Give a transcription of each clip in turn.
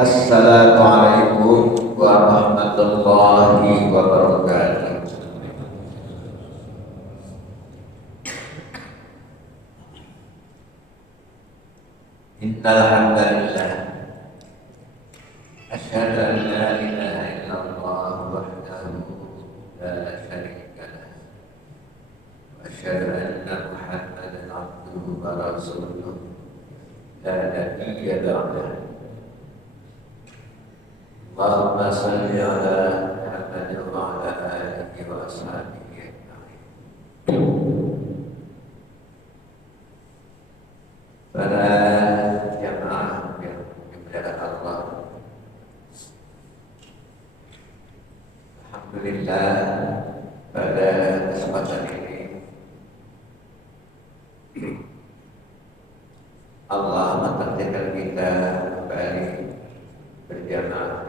Assalamualaikum warahmatullahi wabarakatuh. Innal hamdalillah asyhadu an la ilaha illallah wahdahu la syarika lah wa asyhadu anna Muhammadan abduhu wa rasuluh la nabiyya ba'dahu. Allahumma salli ala Muhammad wa ala alihi wa ashabihi ajma'in. Para jamaah yang dimuliakan Allah, alhamdulillah pada kesempatan ini Allah mentakdirkan kita kembali berjamaah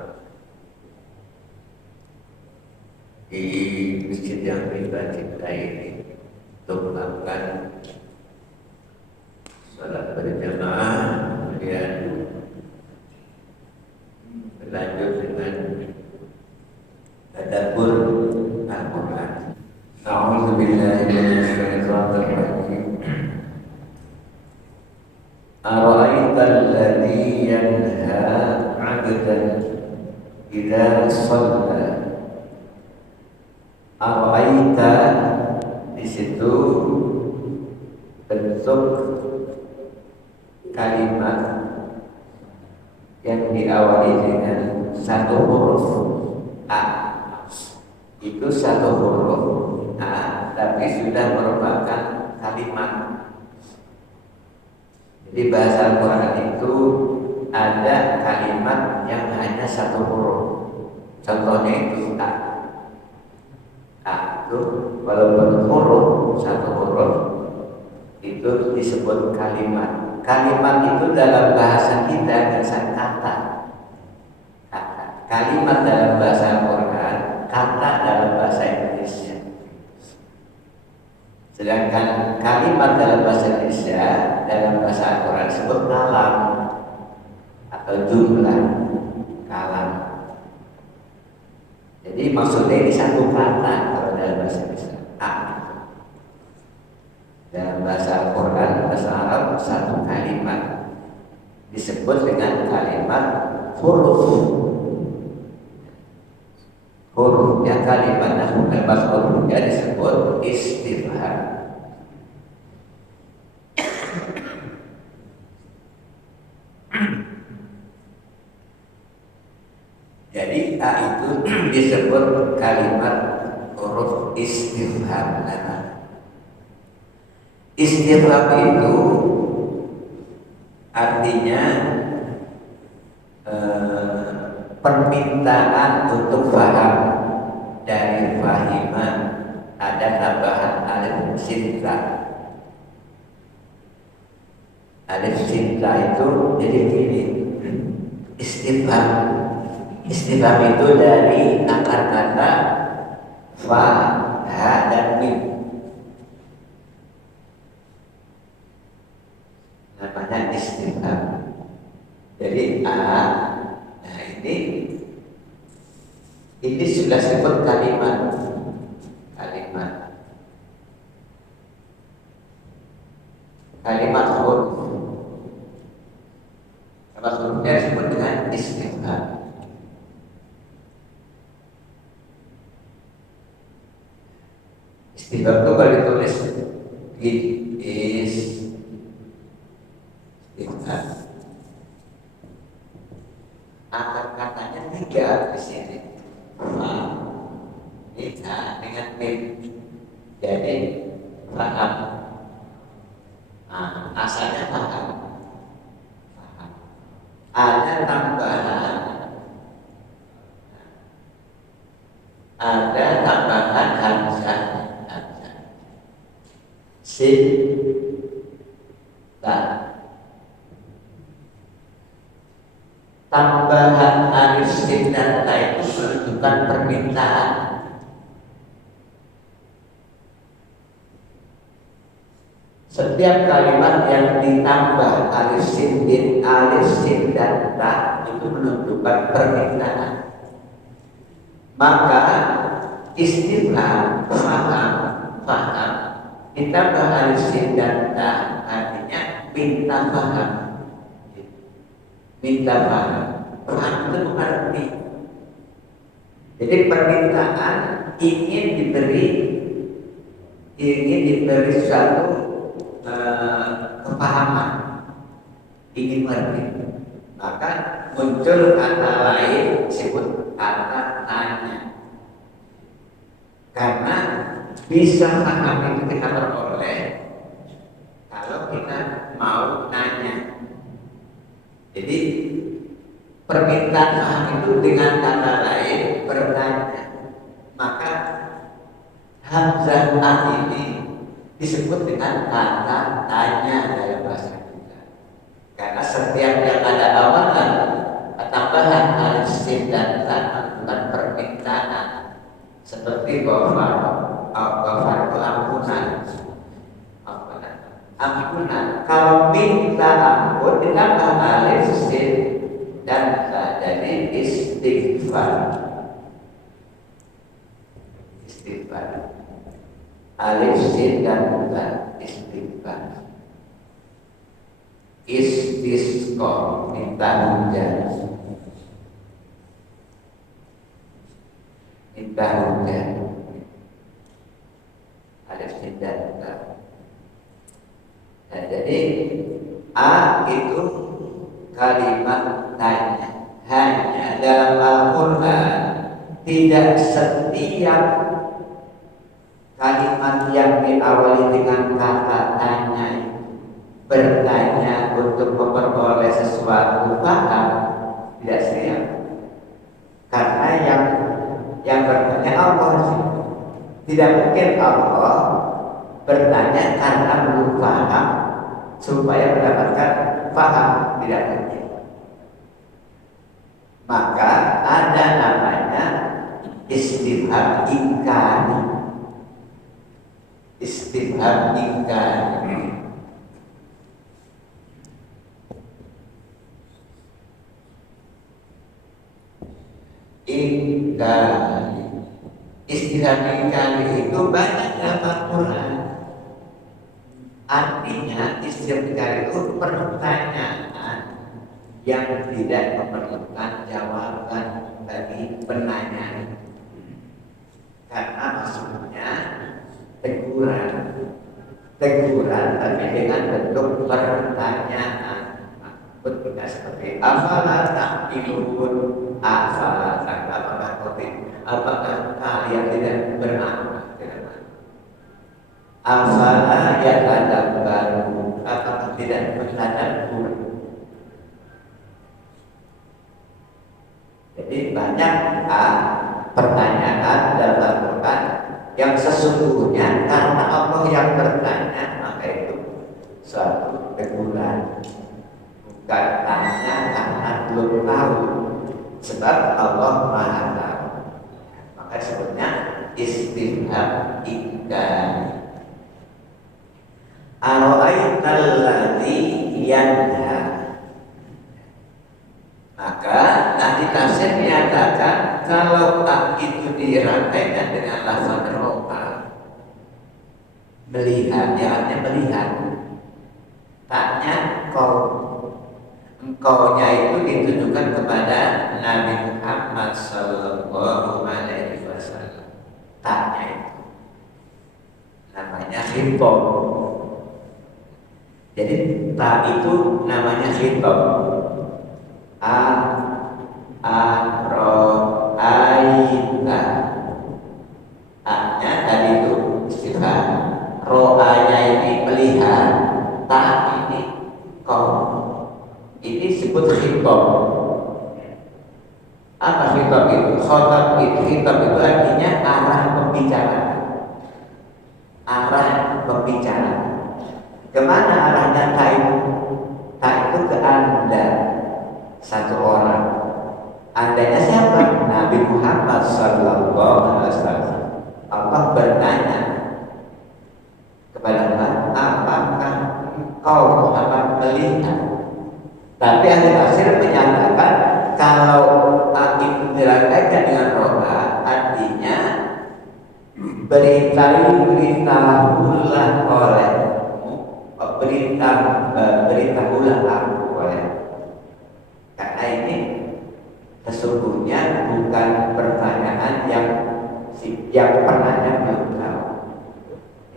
di masjid yang kita cintai ini untuk melakukan salat berjamaah, kemudian berlanjut dengan tadabbur Al-Quran. A'udzu billahi minasyaitonir rajim. Ara'aital ladzi yanha 'abdan idza shalla. Ara'aita di situ bentuk kalimat yang diawali dengan satu huruf A. Itu satu huruf A, tapi sudah merupakan kalimat. Jadi bahasa Al-Quran itu ada kalimat yang hanya satu huruf. Contohnya itu A. A itu walaupun huruf, satu huruf itu disebut kalimat. Kalimat itu dalam bahasa kita bukan kata. Kalimat dalam bahasa Al-Quran, kata dalam bahasa Indonesia. Sedangkan kalimat dalam bahasa Indonesia, dalam bahasa Al-Quran disebut kalam atau jumlah kalam. Jadi maksudnya ini satu kata kalau dalam bahasa Indonesia. Dalam bahasa Al-Quran, bahasa Arab, satu kalimat disebut dengan kalimat huruf. Hurufnya kalimat, nah kalimat hurufnya disebut istifham. Jadi A itu disebut kalimat huruf istifham. Istifham itu artinya permintaan untuk paham dari fahiman, ada tambahan alif sinta. Alif sinta itu jadi gini, istifham. Istifham itu dari akar kata fa, ha, dan mim. Namanya istifham. Jadi A, nah ini sudah sebut kalimat. Kalimat huruf. Kalimat hurufnya disebut dengan istifham. Istifham itu kalau ditulis akar katanya tiga di sini. Ini dengan mim. Jadi paham. Asalnya paham. Ada tambahan. Ada tambahan hamzah. Sin ta. Tambahan alif sin dan ta itu menunjukkan permintaan. Setiap kalimat yang ditambah alif sin dan ta itu menunjukkan permintaan. Maka istilah faham kita bahalisin dan tak artinya minta paham itu mengerti. Jadi permintaan ingin diberi suatu kepahaman, ingin mengerti. Maka muncul kata lain disebut kata tanya. Karena bisa paham itu kita peroleh kalau kita mau nanya. Jadi permintaan paham itu dengan kata lain bertanya. Maka hamzah ini disebut dengan kata tanya dalam bahasa kita. Karena setiap yang ada awalan tambahan alif sin dan ta bukan permintaan. Seperti ghafar itu ampunan. Kalau minta ampun ditambah alif sin dan ta, jadi istighfar. Alif sin dan ta, istighfar. Istisqa, minta hujan. Minta hujan. Alif sin dan ta. Nah, jadi A itu kalimat tanya. Hanya dalam Al-Quran tidak setiap kalimat yang diawali dengan kata tanya bertanya untuk memperoleh sesuatu paham, tidak setiap. Karena yang bertanya Allah sih. Tidak mungkin Allah bertanya karena belum paham supaya mendapatkan paham, tidak mungkin. Maka ada namanya istifham ingkari. Istifham ingkari. Ingkari. Istifham ingkari itu banyak dalam Al-Quran. Artinya istifham ingkari itu pertanyaan yang tidak memerlukan jawaban bagi penanya. Karena maksudnya teguran tapi dengan bentuk pertanyaan. Bentuknya seperti afala ta'qilun, afala apakah kalian tidak berakal? Afala yatadabbaru, apakah tidak bertadabbur? Jadi banyak pertanyaan dalam Al-Quran yang sesungguhnya karena Allah yang bertanya, maka itu suatu teguran. Bukan tanya karena belum tahu, sebab Allah Maha Tahu. Maka sebutnya istifham ingkari. Ara'aital ladzi yanha. Maka ahli tafsir menyatakan kalau tak itu dirangkaikan dengan lafaz ro'a, melihat, ya artinya melihat. Taknya engkau-nya itu ditujukan kepada Nabi Muhammad Sallallahu Alaihi Wasallam. Taknya itu namanya khitab. Jadi tak itu namanya khitab. Ro'aita. A-nya tadi itu istifham. Ro'anya ini melihat. Tak ini kau. Ini disebut khitab. Apa khitab itu? Khitab itu artinya arah pembicaraan. Arah pembicaraan. Kemana arahnya tak itu? Tak itu ke Anda, satu orang. Andanya siapa? Nabi Muhammad Sallallahu Alaihi Wasallam. Allah bertanya kepada Allah, apakah engkau Muhammad melihat? Tapi ahli tafsir menyatakan kalau itu dirangkaikan dengan roha, artinya beritahulah olehmu, beritahulah aku oleh. Karena ini sesungguhnya bukan pertanyaan yang penanya belum tahu.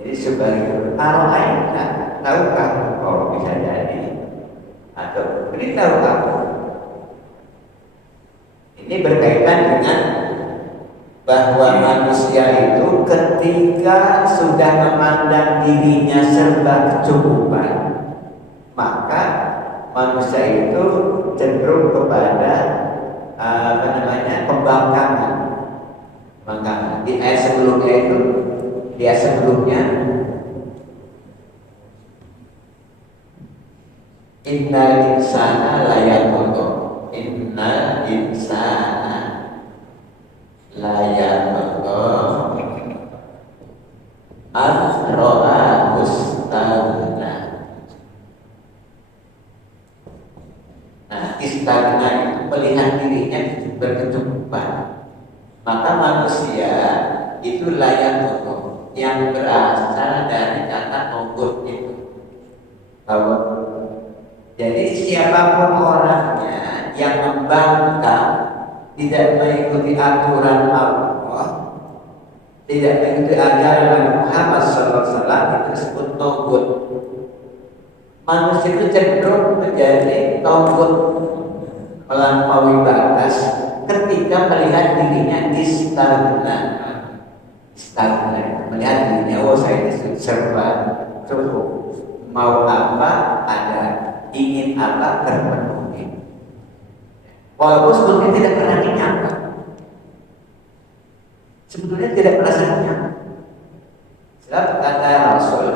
Jadi sebagai aro'aita, tahukah engkau, bisa jadi, atau beritahu aku. Ini berkaitan dengan bahwa manusia itu ketika sudah memandang dirinya serba kecukupan, maka manusia itu cenderung kepada pembangkangan. Maka di ayat sebelumnya innal insana layatgha, innal insana layatgha ar-ra'a istaghna. Nah, istaghna itu melihat dirinya berkecukupan. Maka manusia itu layatgha, yang berasal dari kata togut itu. Jadi siapapun orangnya yang membangkang, tidak mengikuti aturan Allah, tidak mengikuti ajaran Nabi Muhammad SAW, itu disebut togut. Manusia itu cenderung menjadi togut, melampaui batas ketika melihat dirinya istaghna. Melihat dirinya, oh saya ini serba cukup, mau apa ada, ingin apa terpenuhi. Walaupun sebetulnya tidak pernah kenyang, sebetulnya tidak merasa kenyang. Sebab kata Rasul,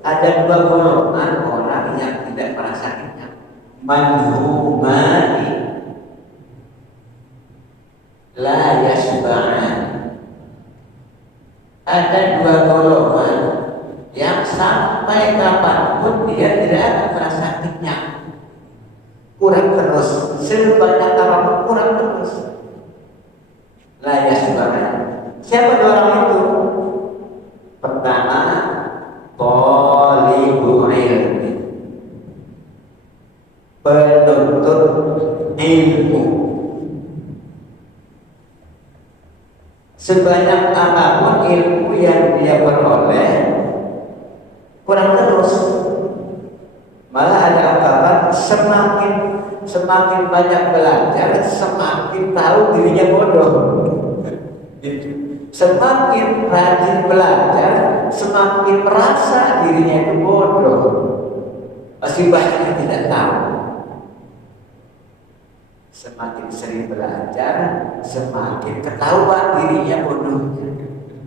ada dua golongan orang yang tidak merasa kenyang. Manhumani la yashba'an. Ada dua golongan yang sampai kapanpun dia tidak akan merasa kenyang, kurang terus, sebanyak apapun kurang terus. Layak sebagai siapa dua orang itu? Pertama, talibul ilmi, penuntut ilmu. Sebanyak apapun ilmu yang dia peroleh, kurang terus. Malah ada ungkapan semakin banyak belajar, semakin tahu dirinya bodoh. Semakin rajin belajar, semakin merasa dirinya itu bodoh. Masih banyak yang tidak tahu. Semakin sering belajar, semakin ketahuan dirinya bodohnya.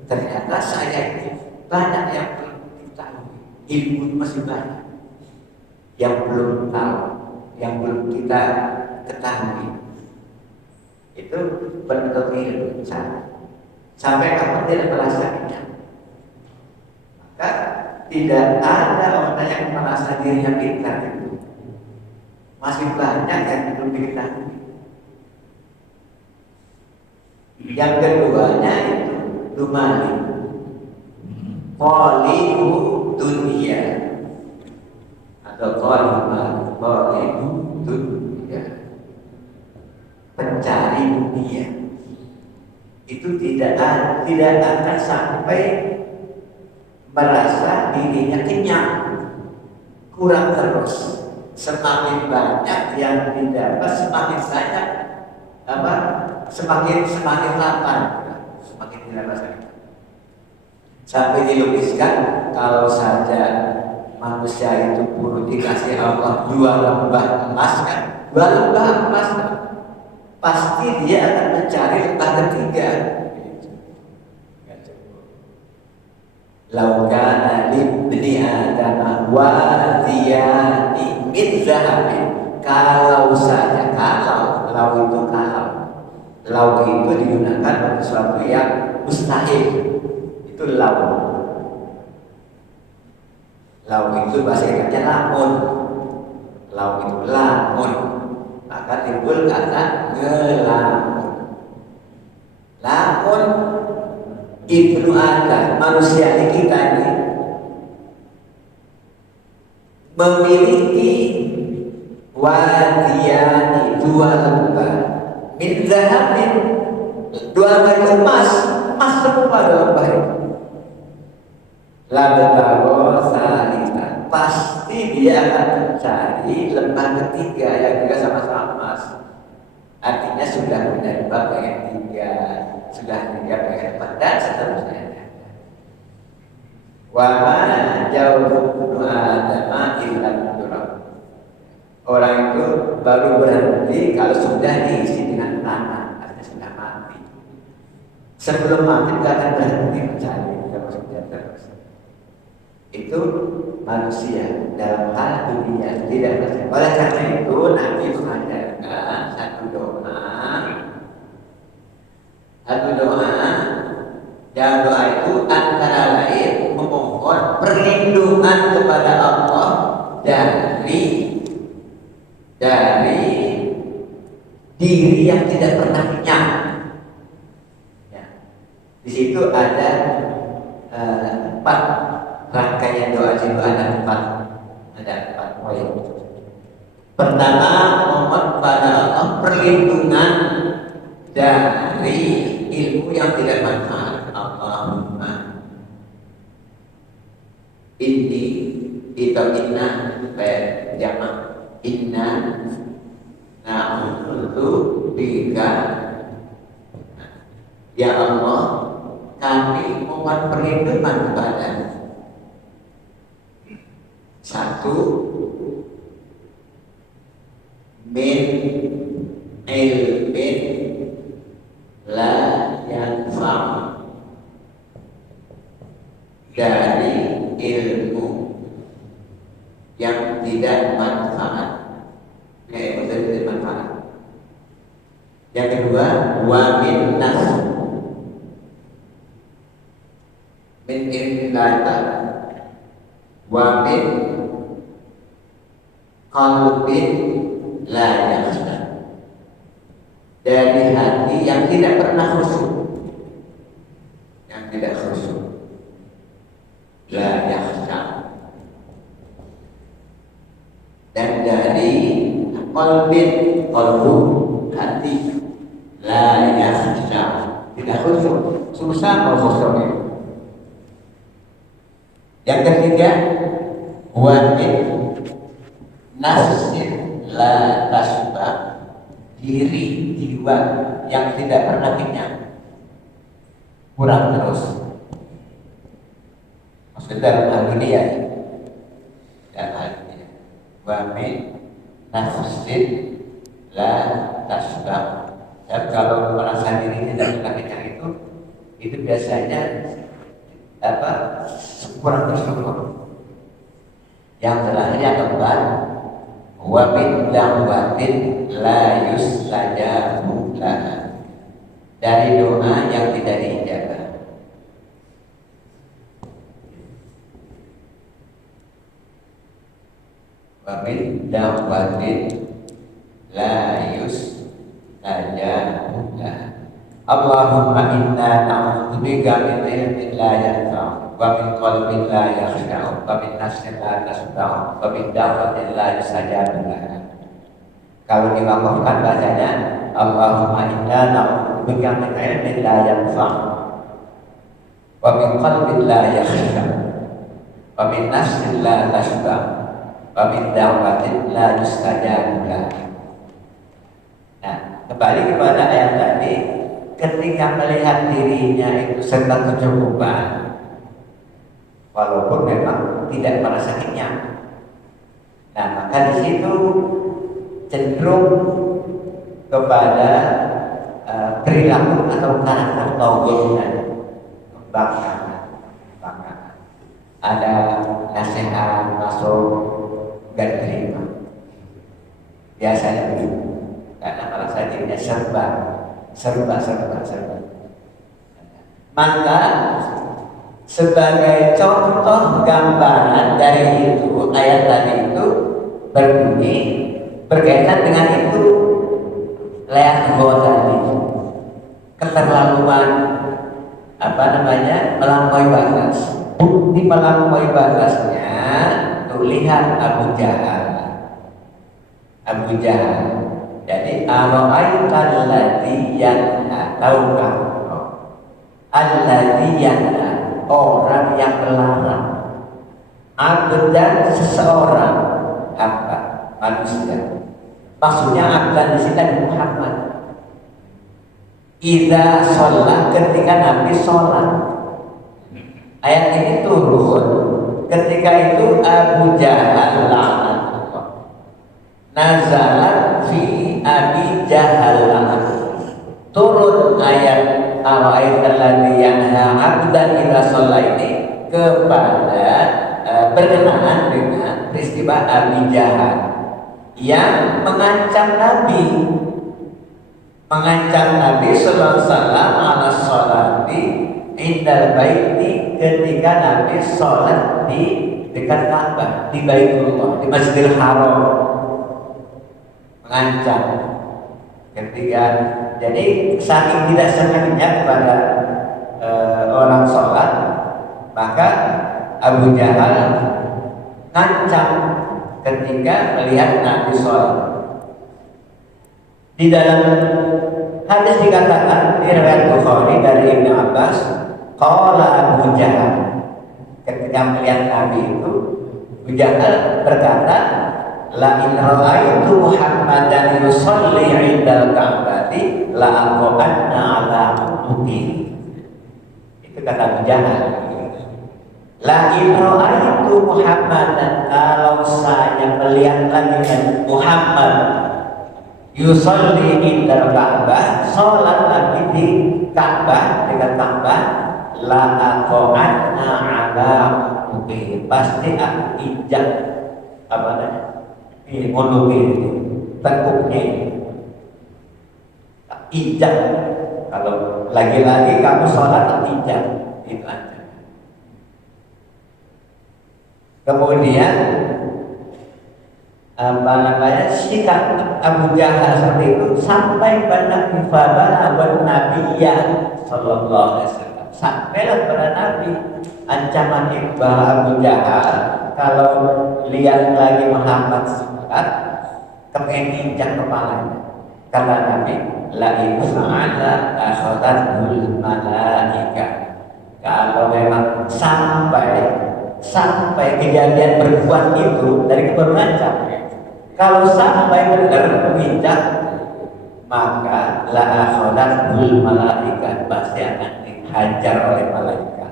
Ternyata saya ini banyak yang belum diketahui. Ilmu masih banyak yang belum tahu, yang belum kita ketahui. Itu penuntut ilmu sampai kapan tidak merasa kenyang. Maka tidak ada orang yang merasa dirinya pintar itu. Masih banyak yang belum diketahui. Yang keduanya itu dumani, qalibu dunia atau qalibu dunia, pencari dunia. Itu tidak akan sampai merasa dirinya kenyang, kurang terus. Semakin banyak yang didapat, semakin banyak semakin lapar, semakin tidak rasa. Sampai dilukiskan, kalau saja manusia itu perlu dikasih Allah 2 lembah emas kan, 2 lembah emas kan, pasti dia akan mencari lembah ketiga. Laukana libni adama wadiyani min zahabin. Kalau saja, kalau lau itu digunakan untuk sesuatu yang mustahil, itu lau itu bahasa Inggrisnya lamun. Lau itu lamun, maka timbul kata ngelamun. Lamun Ibnu Adam, manusia ini, kita ini memiliki wadiyani, dua lembah, min zahabin, dua lembah itu emas semua dua lembah itu. Labetago salita, pasti dia akan mencari lembah ketiga yang juga sama-sama emas. Artinya sudah punya lembah pengen tiga, sudah tiga pengen empat, dan seterusnya. Wa ma jauh adama illa turab. Orang itu baru berhenti kalau sudah diisi dengan tanah, artinya sudah mati. Sebelum mati tidak akan berhenti mencari, terus. Itu manusia dalam hal dunia tidak berhenti. Oleh karena itu Nabi mengajarkan satu doa. Dan doa itu antara lain memohon perlindungan kepada Allah dari diri yang tidak pernah kenyang. Ya. Di situ ada 4 rangkaian doa, itu ada 4 poin. Pertama, memohon kepada Allah perlindungan dari ilmu yang tidak manfaat. Allahumma inni atau inna jamak inna na'udzu bika, ya Allah kami mohon perlindungan kepada satu min ilmin la yanfa', dari ilmu yang tidak manfaat. Ilmu tidak manfaat. Yang kedua, wa min nas, min ilmilata, wa min qalbin la yakhsha, dari hati yang tidak pernah khusyuk, yang tidak khusyuk, la yakhsha, dan dari qalbu hati, la yakhsha, tidak khusyuk, susah mau khusyuk itu. Yang ketiga, wa min nafsin la tasba, diri jiwa yang tidak pernah kenyang, kurang terus. Maksudnya dalam hal dunia, dalam hal dunia. Wa min nafsin la tasba. Dan kalau merasa diri tidak pernah kenyang itu biasanya kurang bersyukur. Yang terakhir yang keempat, wa min da'watin la yustajabu laha, dari doa yang tidak diijabah. Wa min da'watin la yustajabu laha. Allahumma inna na'udzubika min ilmin la yanfa', wa min qalbin la yakhsha', wa min nafsin la tasba', wa min da'watin la yustajabu laha. Kalau diwakafkan bacanya Allahumma inna na'udzubika min ilmin la yanfa', wa min qalbin la yakhsha', wa min nafsin la tasba', wa min da'watin la yustajabu laha. Nah, kembali kepada ayat tadi, ketika melihat dirinya itu serta kecukupan, walaupun memang tidak merasa kenyang, nah maka di situ cenderung kepada perilaku atau karakter tauhidnya, bangkangan. Ada nasihat masuk gak terima, biasanya begitu, karena merasa dirinya serba. Maka sebagai contoh gambaran dari itu, ayat tadi itu berbunyi berkaitan dengan itu, Abu Jahal. Abu Jahal. Jadi ara'aital ladzi yanha, tahukah engkau? Alladzi yanha, orang yang melarang. Abdan, seseorang, hamba, manusia. Maksudnya abdan di sini Muhammad. Idza sholat, ketika Nabi sholat. Ayat ini turun ketika itu Abu Jahal la'anatullah nazalat fi Abi Jahal la'anatullah. Turun ayat ara'aital ladzi yanha 'abdan idza shalla ini kepada berkenaan dengan peristiwa Abi Jahal yang mengancam Nabi sallallahu alaihi wasallam ala sholati indal baiti, ketika Nabi sholat di dekat Ka'bah, di Baitullah, di Masjidil Haram, mengancam ketika. Jadi saking tidak senangnya kepada orang sholat, maka Abu Jahal ngancam ketika melihat Nabi sholat. Di dalam hadis dikatakan di riwayat Bukhari dari Ibnu Abbas, qala Abu Jahal, ketika melihat Nabi itu Abu Jahal berkata, la in ra'aitu Muhammadan yusalli 'indal Ka'bati la aqanna 'ala unuqi. Itu kata Abu Jahal. La in ra'aitu Muhammadan, kalau saya melihat lagi Muhammad yusalli indal Ka'bah, sholat lagi di Ka'bah, dekat Ka'bah, la aqanna 'ala unuqi, pasti aku injak apa namanya? Unuqi, tengkuknya injak. Kalau lagi-lagi kamu sholat injak, itu aja. Kemudian apa namanya, sikap Abu Jahal seperti itu sampai pada ifabah buat Nabi sallallahu alaihi wasallam, sampailah pada Nabi ancaman iqbal Abu Jahal kalau lihat lagi Muhammad sholat kepengen injak kepalanya. Kata Nabi, la in fa'ala akhadatul malaika, kalau memang sampai kejadian berbuat itu dari keturunan Nabi, kalau sampai benar menginjak, maka la akhadatul malaika, pasti akan dihajar oleh malaikat.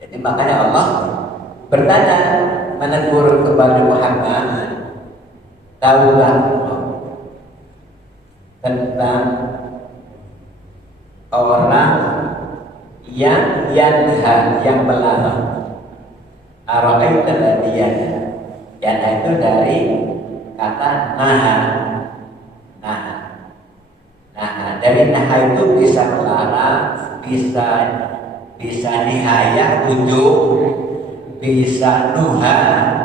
Jadi makanya Allah bertanya, menegur kepada Muhammad, tahukah tentang orang yang yanha, yang melarang. Ara'aital ladzi yanha, yanha itu dari kata naha. Dari naha itu bisa melarang, bisa nihayah, ujung, bisa nuha.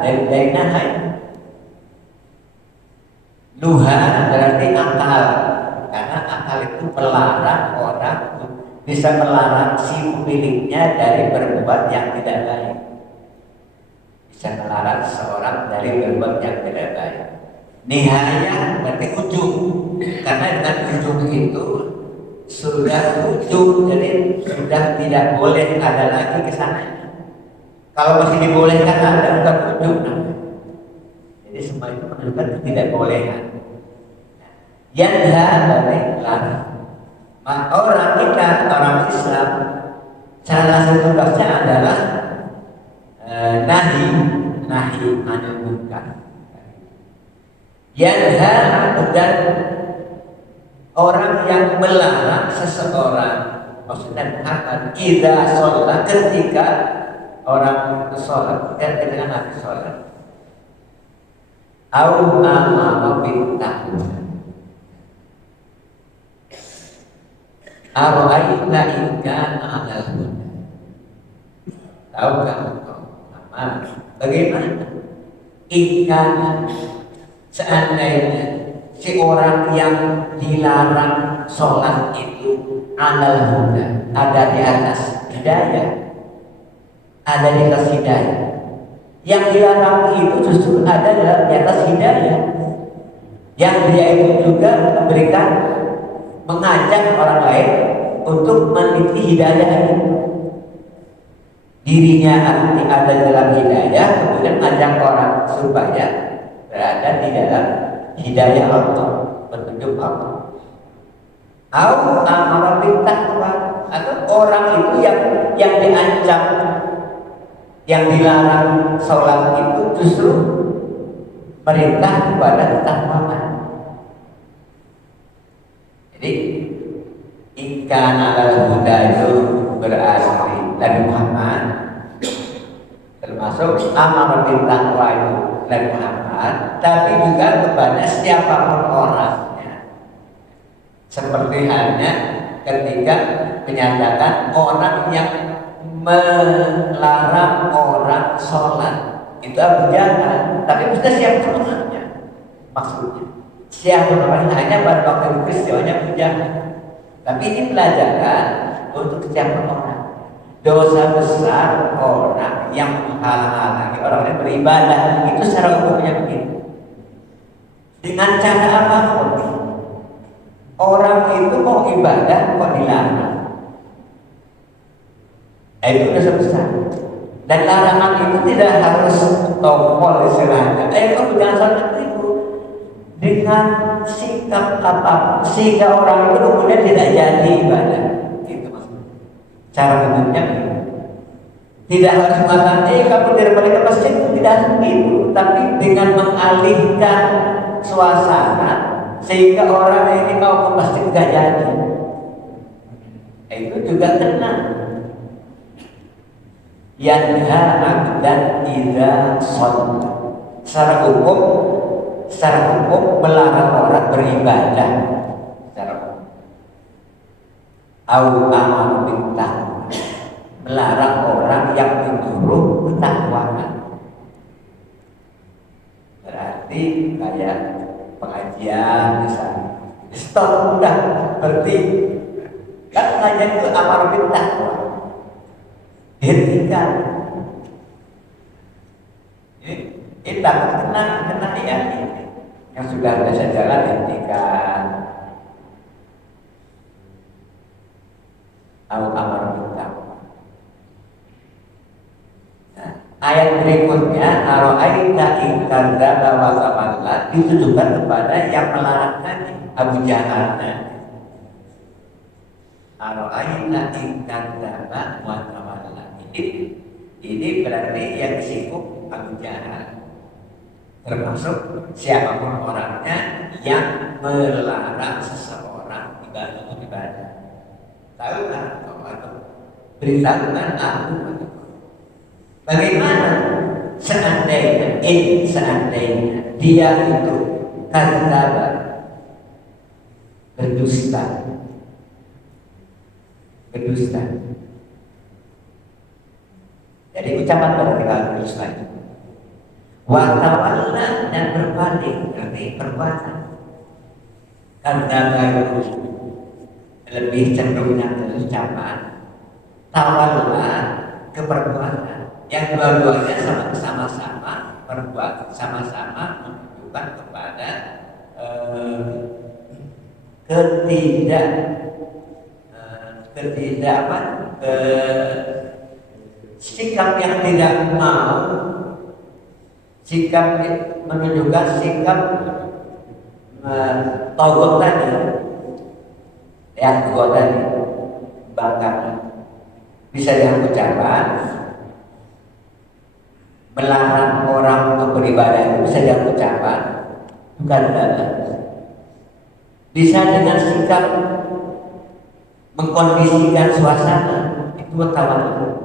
Dari naha, nuha berarti akal, karena akal itu melarang orang, bisa melarang si pemiliknya dari berbuat yang tidak baik, bisa melarang seorang dari berbuat yang tidak baik. Nihayah berarti ujung, karena dengan ujung itu sudah ujung, jadi sudah tidak boleh ada lagi ke sana. Kalau masih dibolehkan ada, bukan ujung namanya. Jadi semua itu menunjukkan ketidakbolehan. Yanha berarti larang. Orang Islam salah satu tugasnya adalah nahi anil munkar. Yanha, dan orang yang melarang seseorang, maksudnya Muhammad, idza sholat, ketika orang sholat, ketika Nabi sholat, au amara bil taqwa. Ara'aita in kana 'alal huda. Tahukah engkau bagaimana ikan seandainya si orang yang dilarang sholat itu 'alal huda, ada di atas hidayah, ada di atas hidayah. Yang dilarang itu justru ada dalam di atas hidayah. Yang dia itu juga memberikan, mengajak orang lain untuk meniti hidayah itu. Dirinya ada dalam hidayah, kemudian mengajak orang supaya berada di dalam hidayah Allah, petunjuk Allah. Amar bil taqwa, atau orang itu yang diancam, yang dilarang sholat itu justru perintah kepada ketakwaan. Jadi ikan adalah huda itu berarti Nabi Muhammad, termasuk amar bil taqwa itu Nabi Muhammad, tapi juga kepada siapapun orangnya. Seperti halnya ketika menyatakan orang yang melarang orang sholat itu Abu Jahal, tapi mesti siapa orangnya, maksudnya siapa orangnya, hanya pada waktu itu peristiwanya Abu Jahal. Tapi ini pelajaran untuk siapa orang. Dosa besar orang yang menghalang-halangi orang yang beribadah itu secara umumnya begitu. Dengan cara apapun, orang itu mau ibadah kok dilarang. Itu dosa besar. Dan larangan itu tidak harus tombol istilahnya. Kamu jangan sholat itu dengan sikap apa, sehingga orang itu kemudian tidak jadi ibadah. Itu maksudnya. Cara umumnya tidak harus mengatakan, kamu tidak balik ke masjid, tidak begitu. Tapi dengan mengalihkan suasana sehingga orang ini mau ke masjid tidak jadi. Itu juga kena. Yanha abdan idza shalla. Secara umum melarang orang beribadah secara umum. Au amar bil taqwa, melarang orang yang menyuruh ketakwaan. Berarti kayak pengajian misalnya, stop, udah berhenti. Kan pengajian itu amar bil taqwa, dihentikan. Ini takut kena ya, yang sudah biasa jalan dihentikan. Amar bil taqwa. Nah, ayat berikutnya ara'aita in kadzdzaba wa tawalla, ditujukan kepada yang melarang tadi, Abu Jahal tadi. Ara'aita in kadzdzaba wa tawalla. Ini berarti yang sibuk Abu Jahal, termasuk siapapun orangnya yang melarang seseorang ibadah. Tahu kan? Atau beritahukan aku. Bagaimana seandainya dia itu kadzdzaba, berdusta. Jadi ucapan berarti kalau berdusta itu. Wa tawalla, dan berpaling, berarti perbuatan. Kadzdzaba itu lebih cenderungnya ke ucapan, tawalla ke perbuatan. Yang dua-duanya sama-sama berbuat, sama-sama menunjukkan kepada sikap yang tidak mau, sikap menunjukkan sikap togut tadi. Yang kedua tadi bangga, bisa dengan ucapan, melarang orang untuk beribadah itu bisa dengan ucapan, bukan dalam. Bisa dengan sikap mengkondisikan suasana, itu tawalla.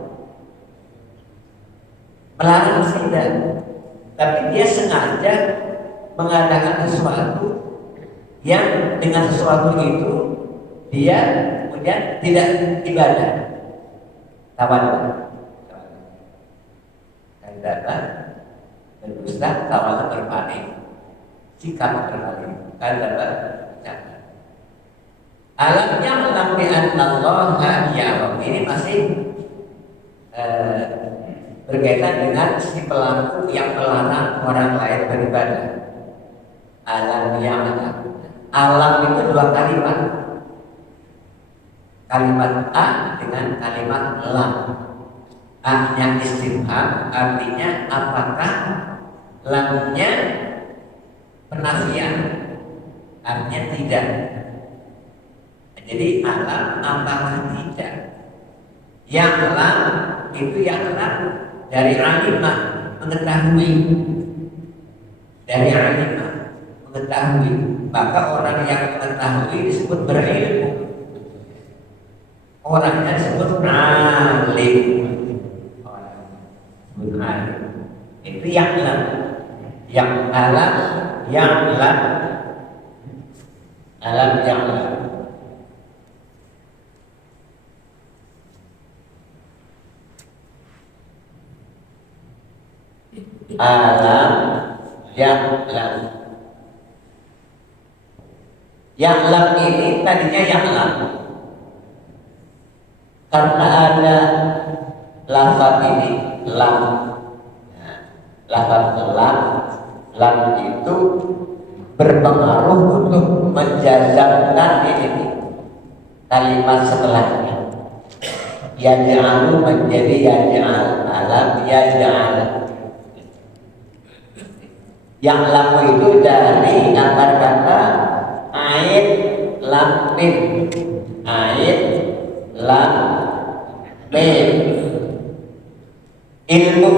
Melarang tidak, tapi dia sengaja mengadakan sesuatu yang dengan sesuatu itu dia kemudian tidak ibadah. Tawalla. Kadzdzaba, berdusta, tawalla berpaling, sikap berpaling. Kadzdzaba, ucapan. Alam ya'lam bi anna Allaha ya'lam. Ini masih berkaitan dengan si pelaku yang melarang orang lain beribadah. Alam ya'lam. Alam itu dua kalimat. Kalimat a dengan kalimat lam. A-nya istifham, artinya apakah, lamnya penafian, artinya tidak. Jadi alam apakah tidak. Yang lam itu yang lam dari alimah, mengetahui. Dari alimah, mengetahui. Maka orang yang mengetahui disebut berilmu. Orangnya disebut alim. Alim. Itu yang lam. Yang alam, yang lam. Alam yang lam. Alam yang lam. Yang lam ini tadinya yang lam. Karena ada lafaz ini lam. Nah, lafaz lam itu berpengaruh untuk menjazamkan ini kalimat setelahnya. Yaj'alu menjadi yaj'al, alam yaj'al. Yang lam itu dari akar kata ain lam mim. Ain lam mim. Ilmu,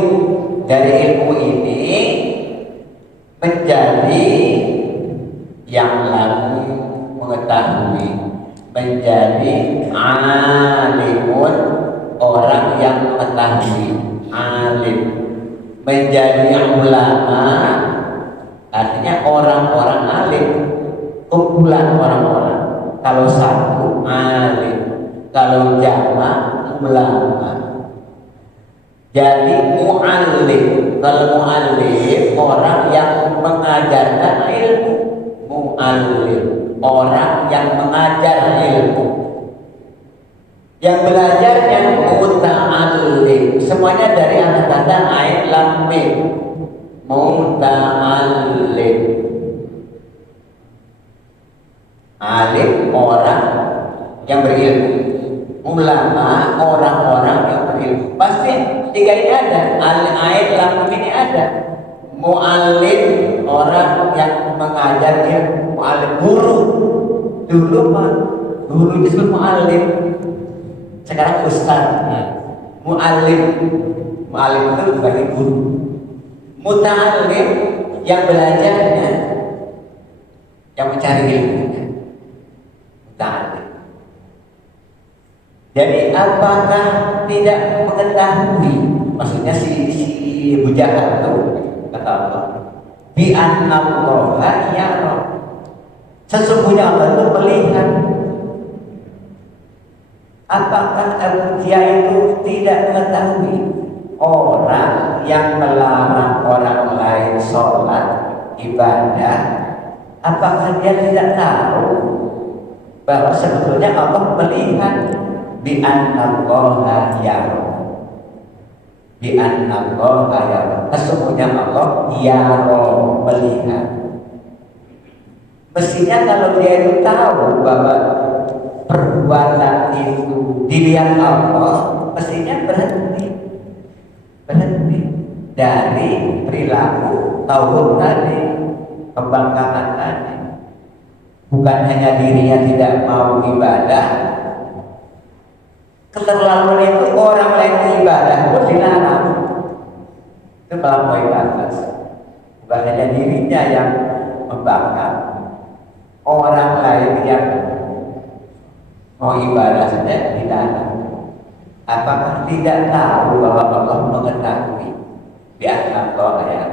dari ilmu ini menjadi yang lam mengetahui, menjadi alimun, orang yang mengetahui, alim. Menjadi ulama, artinya orang-orang alim, kumpulan orang-orang. Kalau satu alim, kalau jamaah ulama. Jadi mu'allim, kalau mu'allim orang yang mengajarkan ilmu. Mu'allim orang yang mengajar ilmu. Yang belajarnya muta'allim. Semuanya dari kata ain lam mim. Muta'allim. Alim orang yang berilmu. Ulama orang-orang yang berilmu. Pasti tiga ini ada. Ain lam mim ini ada. Mu'allim orang yang mengajar ilmu. Mu'allim guru. Dulu mah guru disebut mu'allim. Sekarang ustaz. Mu'allim itu sebagai guru. Muta'allim yang belajarnya, yang mencari ilmunya. Muta'allim. Jadi apakah tidak mengetahui, maksudnya si Abu Jahal itu kata Allah, bi annallaha yara. Sesungguhnya Allah itu melihat. Apakah dia itu tidak mengetahui orang yang melarang orang lain sholat ibadah? Apakah dia tidak tahu bahwa sebetulnya Allah melihat? Bi annallaha yara. Bi annallaha yara. Sesungguhnya Allah yara, melihat. Mestinya kalau dia itu tahu bahwa perbuatan itu dilihat Allah, mestinya berhenti dari perilaku tauhid tadi, pembangkangan tadi. Bukan hanya dirinya tidak mau ibadah, keterlaluan itu orang lain ibadah pun dilarang. Itu melampaui batas. Bukan hanya dirinya yang membangkang, orang lain yang mau ibadah saja dilarang. Apakah tidak tahu bahwa Allah mengetahui? Biar Allah ya.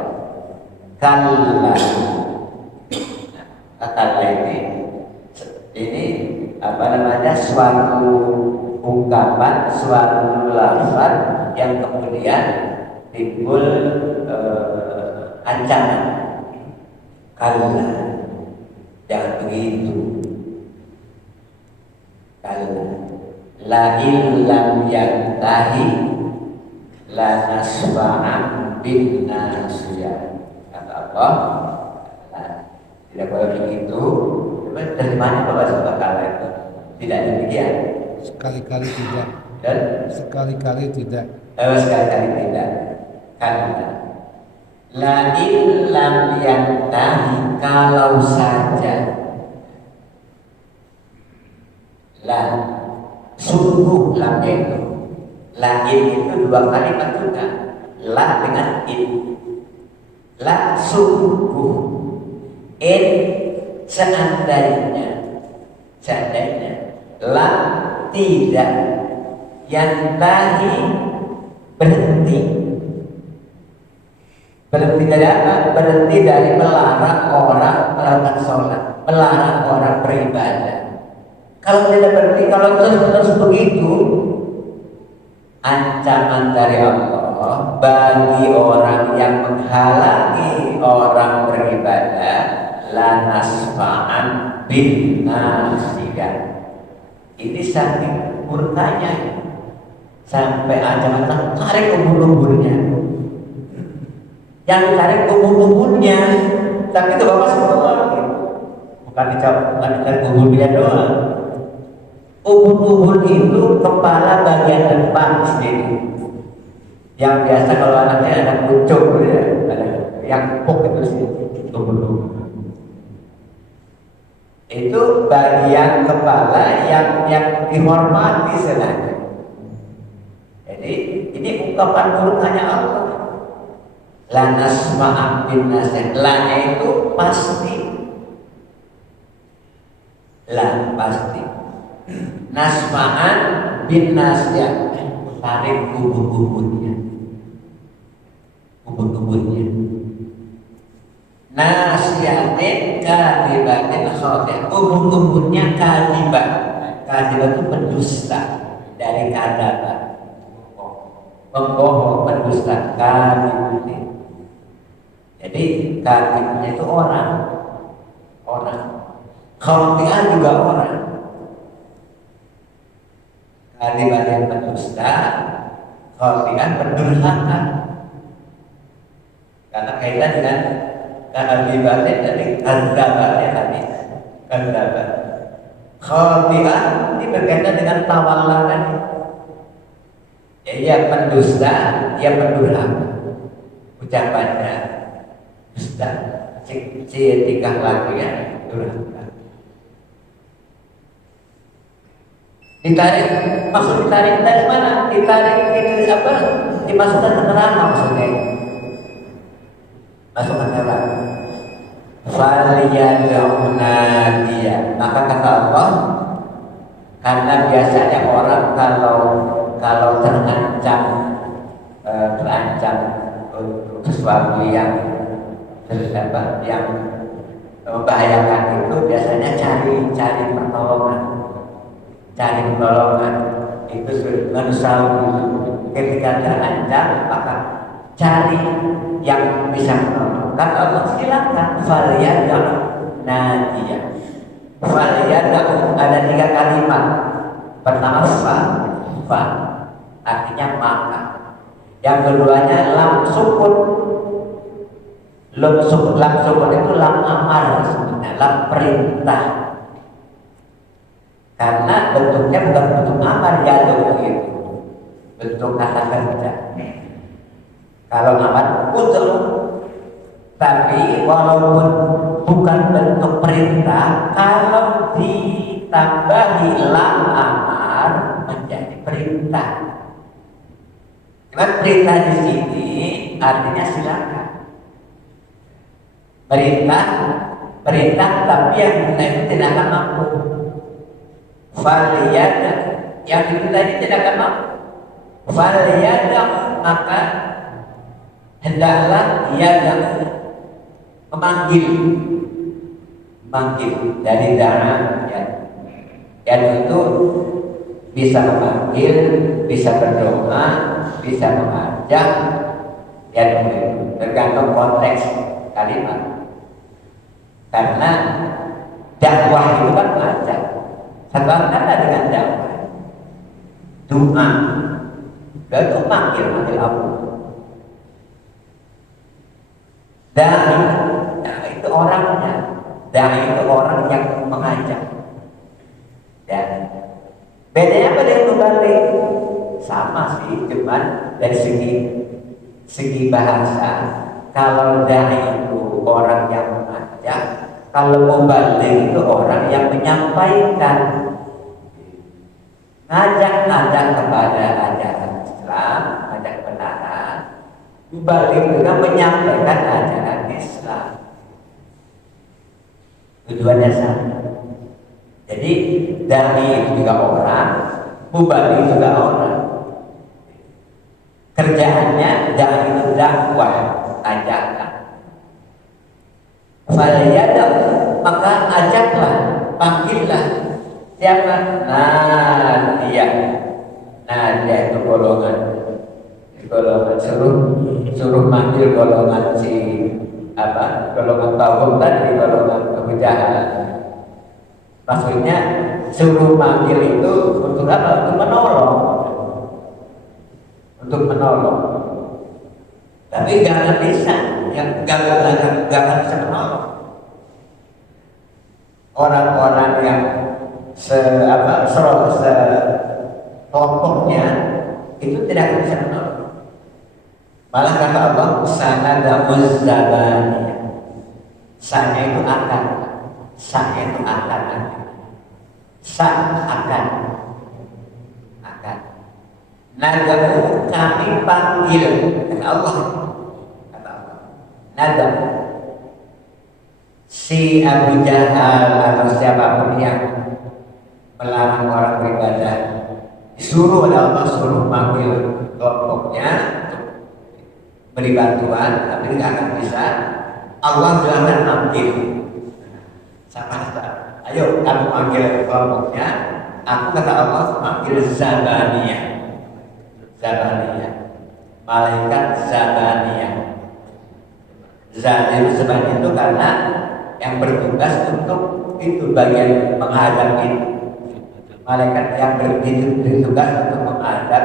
Kalla. Kalla ini apa namanya, suatu ungkapan, suatu lafaz yang kemudian timbul ancaman. Kalla, jangan begitu. Kalla, la illam yantahi la nasfa'an bin nasiyah. Kata Allah, nah, tidak boleh begitu. Dari mana Bapak Subhanahu wa taala itu? Tidak demikian. Sekali-kali tidak. Dan Sekali-kali tidak. sekali-kali tidak. Karena la illam yantahi, kalau saja la sungguh lam itu la itu dua kalimat juga, la dengan in, la sungguh, in seandainya la tidak, yantahi berhenti dari apa? Berhenti dari melarang orang melakukan sholat, melarang orang beribadah. Kalau tidak berhenti, kalau terus begitu, ancaman dari Allah bagi orang yang menghalangi orang beribadah, la nasfa'an bin nasiyah. Ini saking murkanya sampai ancaman tarik umur-umurnya. Yang tarik umur-umurnya, tapi itu Bapak semua bukan dicari umurnya doang. Umur-umur itu kepala bagian depan sendiri. Yang biasa kalau anaknya ada kucing ya, ada yang pok itu sih umur-umur. Itu bagian kepala yang dihormati sebenarnya. Jadi ini ungkapan murkanya Allah. La nasma'an bin nasiyah. La itu pasti. La pasti. Nasma'an bin nasiyah, tarik kubur-kuburnya. Kubur-kuburnya. Nasiyatin kadibatin khotiyah. Kubur-kuburnya kadibah. Kadibah itu pendusta, dari kadabah, pembohong, pendusta, kadibatin. Jadi kadibahnya itu orang. Khotiyah juga orang. Kadibah pendusta, khotiyah pendurhaka. Karena kaitan dengan kadibatnya dari kadzabatnya tadi. Kadzabat. Khotiyah ini berkaitan dengan tawalan. Ia pendusta, ia pendurhaka. Ucapannya dusta, tingkah lakunya durhaka. Ditarik, maksud ditarik dari mana? Ditarik itu apa? Dimasukkan ke neraka maksudnya. Masukkan ke neraka. Faliyad'una dia. Maka kata Allah, karena biasanya orang kalau terancam sesuatu yang membahayakan itu biasanya cari pertolongan itu manusiawi. Ketika terancam maka cari yang bisa menolong. Kata Allah, silakan faliyad'u nadiyah. Faliyad'u ada 3 kalimat. Pertama fa artinya maka. Yang keduanya lam sukun. Lam sukun itu lam amar sebenarnya, lam perintah. Karena bentuknya bukan bentuk amar jatuh itu, bentuk kata kerja. Kalau amar utul, tapi walaupun bukan bentuk perintah, kalau ditambahi lam amar menjadi perintah. Cuman perintah di sini artinya silakan. Perintah tapi yang kita itu tidak akan mampu. Faliyada yang itu tadi tidak akan mampu. Faliyada maka hendaklah ia memanggil dari darah ya itu bisa memanggil, bisa berdoa, bisa mengajak, ya tergantung konteks kalimat. Karena dakwah itu kan mengajak, satu kata dengan dakwah, doa, Gak itu manggil Allah. Dai, itu orangnya. Dai itu orang yang mengajak. Dan bedanya apa dengan mubalik? Sama sih, cuman dari segi bahasa. Kalau dai itu orang yang mengajak, kalau mubalik itu orang yang menyampaikan. Ngajak kepada ajaran Islam, ngajak kebenaran. Mubalik juga menyampaikan ajaran Islam. Tujuannya sama. Jadi dai itu juga orang, mubalik juga orang. Kerjaannya dai itu dakwah, ajakan. Falyadab, maka ajaklah, panggillah. Siapa? Nah dia itu golongan suruh manggil golongan golongan tauhid tadi, golongan kebijakan. Maksudnya suruh manggil itu untuk apa? Untuk menolong. Tapi jangan bisa, yang jangan bisa menolong. Orang-orang yang kelompoknya itu tidak bisa menolong. Malah kata Allah, sanadamuz zabaniyah. Sanya itu akan. Nadamu kami panggil, kata Allah. Nadam. Si Abu Jahal atau siapapun yang melarang orang beribadah, disuruh oleh Allah, suruh manggil kelompoknya untuk beri bantuan, tapi tidak akan bisa. Allah bilang manggil. Sama, ayo kamu manggil kelompoknya. Aku kata Allah manggil Zabaniyah, malaikat Zabaniyah. Zabaniyah itu karena yang bertugas untuk itu bagian menghadap itu. Malaikat yang bertugas untuk menghadap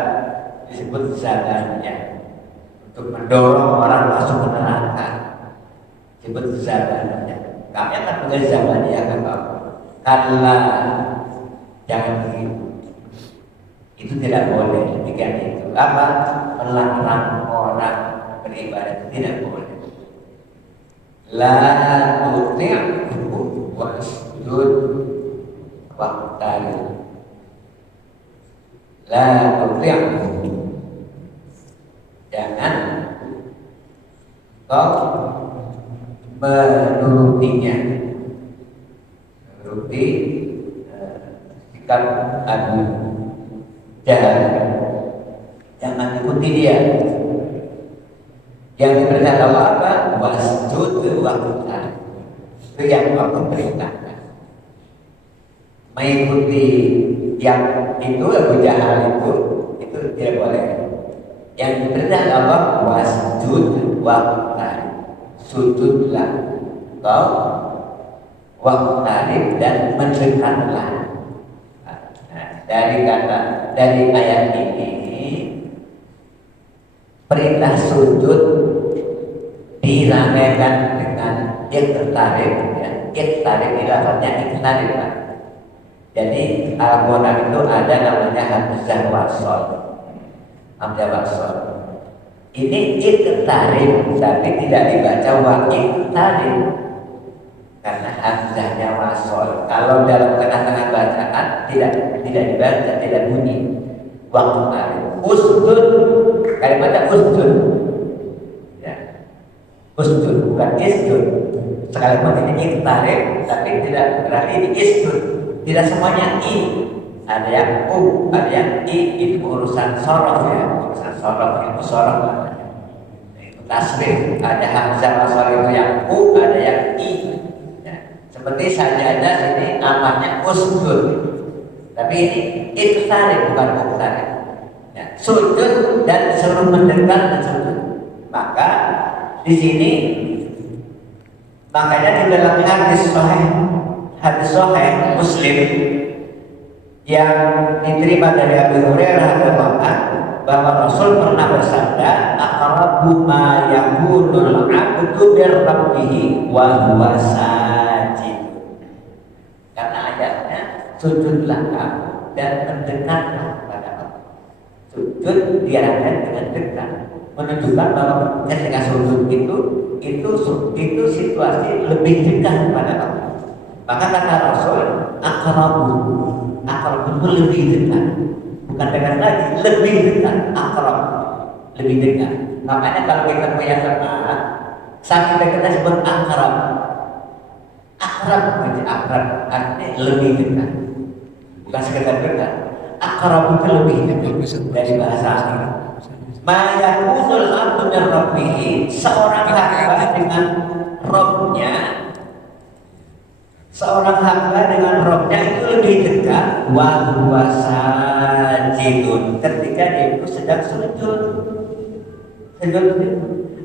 disebut Zabaniyah, untuk mendorong orang masuk ke neraka disebut Zabaniyah. Kami akan menjadi Zabaniyah karena jangan begitu. Itu tidak boleh demikian itu. Apa? Melarang orang beribadah tidak boleh. La tuti'hu wasjud waqtarib. La tuti'hu, jangan kau menurutinya. Menuruti sikap Abu Jahal, jangan ikuti dia. Yang diperintahkan Allah apa? Wasjud waqtarib. Itu yang Allah perintahkan. Mengikuti yang itu Abu Jahal itu tidak boleh. Yang diperintahkan Allah wasjud waqtarib. Sujudlah kau waqtarib, dan mendekatlah. Dari ayat ini perintah sujud dirangkaikan dengan iqtarib, ya. Iqtarib itu artinya iqtarib. Jadi Al-Quran itu ada namanya hamzah wasol. Ini iqtarib, tapi tidak dibaca wa iqtarib karena hamzahnya wasol. Kalau dalam tengah-tengah bacaan tidak dibaca, tidak bunyi. Waqtarib. Usjud, kalimatnya usjud. Ya. Usjud bukan isjud. Sekalipun ini iqtarib, tapi tidak berarti ini isjud. Tidak semuanya i. Ada yang u, ada yang i. Itu urusan sorof, ya. Urusan sorof itu sorof namanya. Itu tasrif. Ada hamzah wasol itu yang u, ada yang i. Seperti sajadah ini namanya usjud, tapi ini iqtarib bukan muqtarib. Ya, sujud dan suruh mendekat dan sujud. Maka di sini makanya di dalam hadis sahih Muslim yang diterima dari Abu Hurairah radhiyallahu anhu, bahwa Rasul pernah bersabda, aqrabu ma yakunul 'abdu bir rabbih wa huwa sajid. Karena ayatnya sujudlah kamu dan mendekatlah kepada Allah. Sujud diarahkan dengan dekat, menunjukkan bahwa ketika sujud itu situasi lebih dekat kepada Allah. Maka kata Rasul, aqrabu itu lebih dekat, bukan dekat lagi, lebih dekat, aqrab, lebih dekat. Makanya kalau kita punya teman, saking dekatnya disebut aqrab. Aqrab artinya lebih dekat, bukan sekedar dekat. Aqrab itu lebih dekat dari bahasa Arab. Ma yakunul 'abdu min rabbih, seorang hamba dengan Rabbnya, seorang hamba dengan Rabbnya itu lebih dekat wa huwa sajidun, ketika dia itu sedang sujud.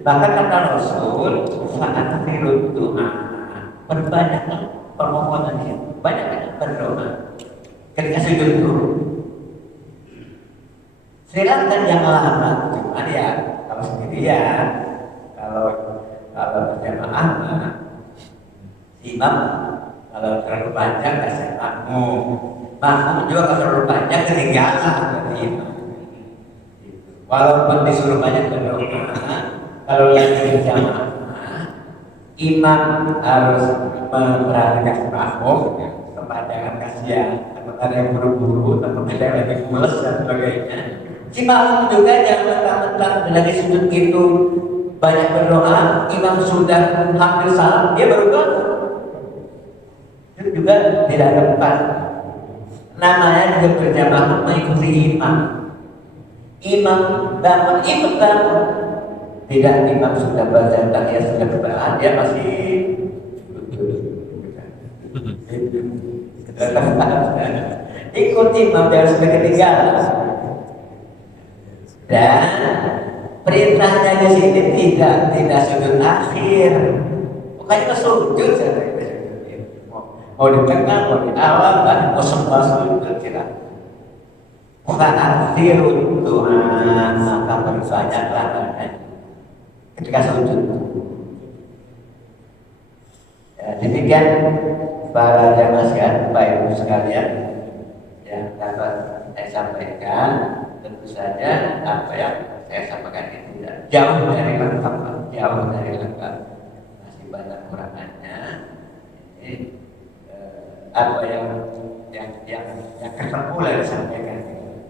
Bahkan kata Rasul, fa'athirud du'a, perbanyaklah permohonannya, banyak berdoa ketika sujud itu. Silakan yang lama, cuman ya kalau sendirian, kalau berjamaah imam kalau terlalu panjang kasih makmum juga kalau terlalu panjang ketinggalan dari imam. Walaupun disuruh banyak berdoa, kalau lagi berjamaah imam harus memperhatikan makmum, kepanjangan kasihan, atau ada yang buru-buru, atau ada yang lagi mules dan sebagainya. Si makmum juga jangan mentang-mentang lagi sujud gitu banyak berdoa, imam sudah hampir salam, dia baru doa. Itu juga tidak tepat. Namanya juga berjamaah mengikuti imam. Imam bangun, ikut bangun. Tidak, imam sudah baca tahiyat, sudah berdoa, dia masih ikut imam, jangan sampai ketinggalan. Dan perintahnya di sini tidak sujud akhir, bukannya sujud saja. Mau di tengah, mau di awal, mau semua sujud tidak. Bukan akhirul doa, maka berbanyaklah ketika sujud. Ya, demikian para jamaah sekalian, Bapak Ibu sekalian, yang dapat saya sampaikan. Tentu saja apa yang saya sampaikan itu tidak jauh dari lengkap, masih banyak kekurangannya. Ini apa yang ketemu disampaikan,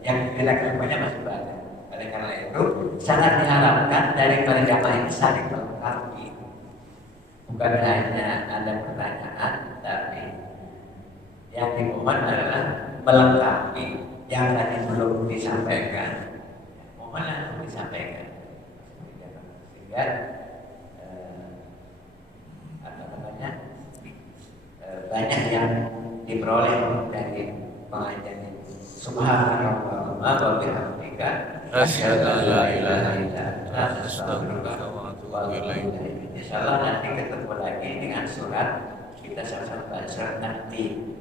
yang tidak ketemunya masih banyak. Oleh karena itu sangat diharapkan dari para jamaah ini saling melengkapi, bukan hanya ada pertanyaan, tapi yang dimohon adalah melengkapi yang tadi belum disampaikan, mohonlah disampaikan sehingga banyak yang diperoleh dari pengajian ini. Subhanallah wa bihamdika asyhadu an la ilaha illa anta astaghfiruka wa atubu ilaik. Insyaallah nanti ketemu lagi dengan surat kita sama-sama baca nanti.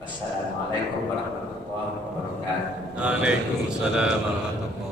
Wassalamualaikum warahmatullahi wabarakatuh. Waalaikumsalam warahmatullahi wabarakatuh.